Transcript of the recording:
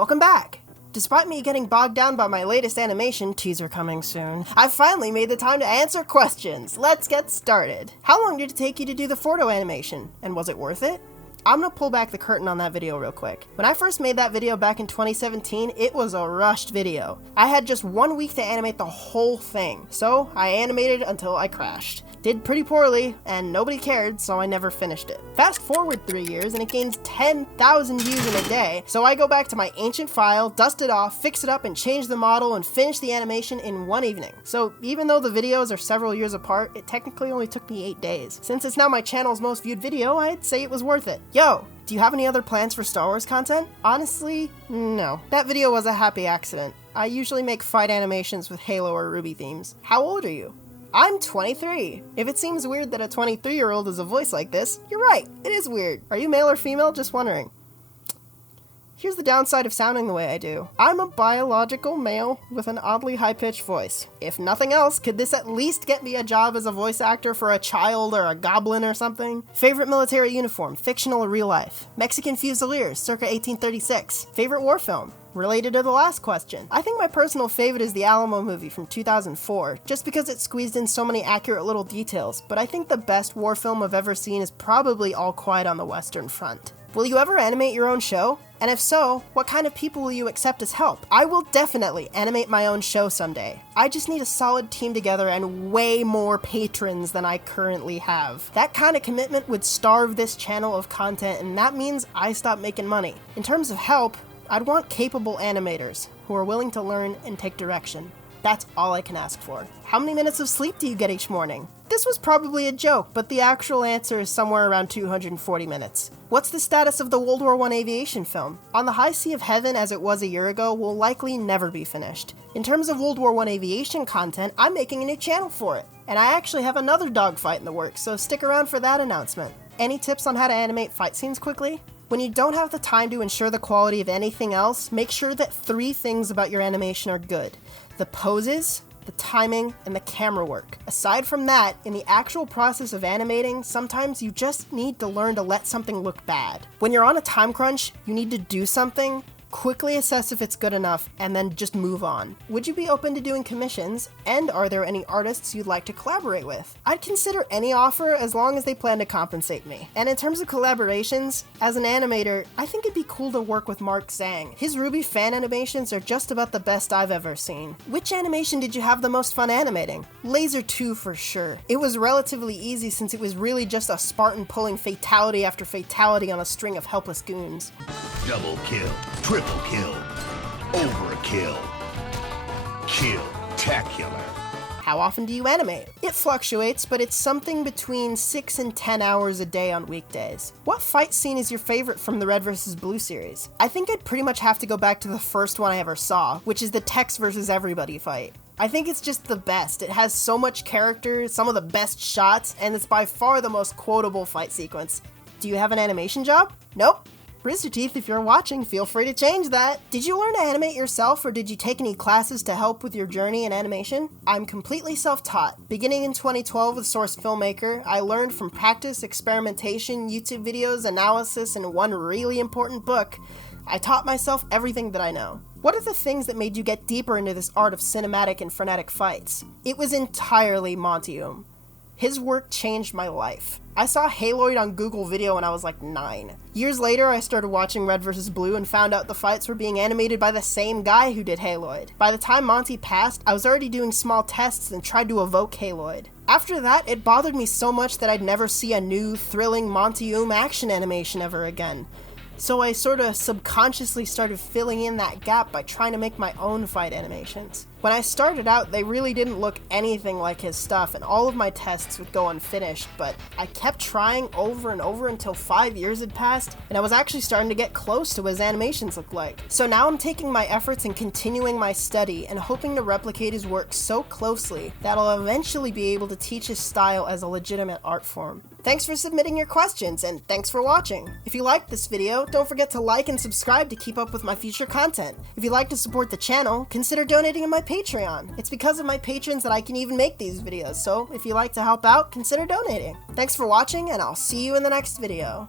Welcome back! Despite me getting bogged down by my latest animation, teaser coming soon, I've finally made the time to answer questions! Let's get started! How long did it take you to do the Fordo animation? And was it worth it? I'm gonna pull back the curtain on that video real quick. When I first made that video back in 2017, it was a rushed video. I had just 1 week to animate the whole thing, so I animated until I crashed. Did pretty poorly, and nobody cared, so I never finished it. Fast forward 3 years, and it gains 10,000 views in a day, so I go back to my ancient file, dust it off, fix it up, and change the model, and finish the animation in 1 evening. So even though the videos are several years apart, it technically only took me 8 days. Since it's now my channel's most viewed video, I'd say it was worth it. Yo! Do you have any other plans for Star Wars content? Honestly, no. That video was a happy accident. I usually make fight animations with Halo or Ruby themes. How old are you? I'm 23. If it seems weird that a 23-year-old is a voice like this, you're right, it is weird. Are you male or female? Just wondering. Here's the downside of sounding the way I do. I'm a biological male with an oddly high-pitched voice. If nothing else, could this at least get me a job as a voice actor for a child or a goblin or something? Favorite military uniform, fictional or real life? Mexican Fusiliers, circa 1836. Favorite war film? Related to the last question, I think my personal favorite is the Alamo movie from 2004, just because it squeezed in so many accurate little details, but I think the best war film I've ever seen is probably All Quiet on the Western Front. Will you ever animate your own show? And if so, what kind of people will you accept as help? I will definitely animate my own show someday. I just need a solid team together and way more patrons than I currently have. That kind of commitment would starve this channel of content, and that means I stop making money. In terms of help, I'd want capable animators who are willing to learn and take direction. That's all I can ask for. How many minutes of sleep do you get each morning? This was probably a joke, but the actual answer is somewhere around 240 minutes. What's the status of the World War I aviation film? On the High Sea of Heaven, as it was a year ago, will likely never be finished. In terms of World War I aviation content, I'm making a new channel for it. And I actually have another dogfight in the works, so stick around for that announcement. Any tips on how to animate fight scenes quickly? When you don't have the time to ensure the quality of anything else, make sure that 3 things about your animation are good: the poses, the timing, and the camera work. Aside from that, in the actual process of animating, sometimes you just need to learn to let something look bad. When you're on a time crunch, you need to do something, quickly assess if it's good enough, and then just move on. Would you be open to doing commissions? And are there any artists you'd like to collaborate with? I'd consider any offer as long as they plan to compensate me. And in terms of collaborations, as an animator, I think it'd be cool to work with Mark Zhang. His Ruby fan animations are just about the best I've ever seen. Which animation did you have the most fun animating? Laser 2 for sure. It was relatively easy since it was really just a Spartan pulling fatality after fatality on a string of helpless goons. Double kill, triple kill, overkill, kill-tacular. How often do you animate? It fluctuates, but it's something between 6 and 10 hours a day on weekdays. What fight scene is your favorite from the Red vs. Blue series? I think I'd pretty much have to go back to the first one I ever saw, which is the Tex vs. Everybody fight. I think it's just the best. It has so much character, some of the best shots, and it's by far the most quotable fight sequence. Do you have an animation job? Nope. Rooster Teeth, if you're watching, feel free to change that. Did you learn to animate yourself, or did you take any classes to help with your journey in animation? I'm completely self-taught. Beginning in 2012 with Source Filmmaker, I learned from practice, experimentation, YouTube videos, analysis, and one really important book. I taught myself everything that I know. What are the things that made you get deeper into this art of cinematic and frenetic fights? It was entirely Monty Oum. His work changed my life. I saw Haloid on Google Video when I was like 9. Years later, I started watching Red vs. Blue and found out the fights were being animated by the same guy who did Haloid. By the time Monty passed, I was already doing small tests and tried to evoke Haloid. After that, it bothered me so much that I'd never see a new, thrilling Monty Oum action animation ever again. So I sort of subconsciously started filling in that gap by trying to make my own fight animations. When I started out, they really didn't look anything like his stuff, and all of my tests would go unfinished, but I kept trying over and over until 5 years had passed, and I was actually starting to get close to what his animations looked like. So now I'm taking my efforts and continuing my study, and hoping to replicate his work so closely that I'll eventually be able to teach his style as a legitimate art form. Thanks for submitting your questions, and thanks for watching. If you liked this video, don't forget to like and subscribe to keep up with my future content. If you'd like to support the channel, consider donating to my Patreon. It's because of my patrons that I can even make these videos, so if you'd like to help out, consider donating. Thanks for watching, and I'll see you in the next video.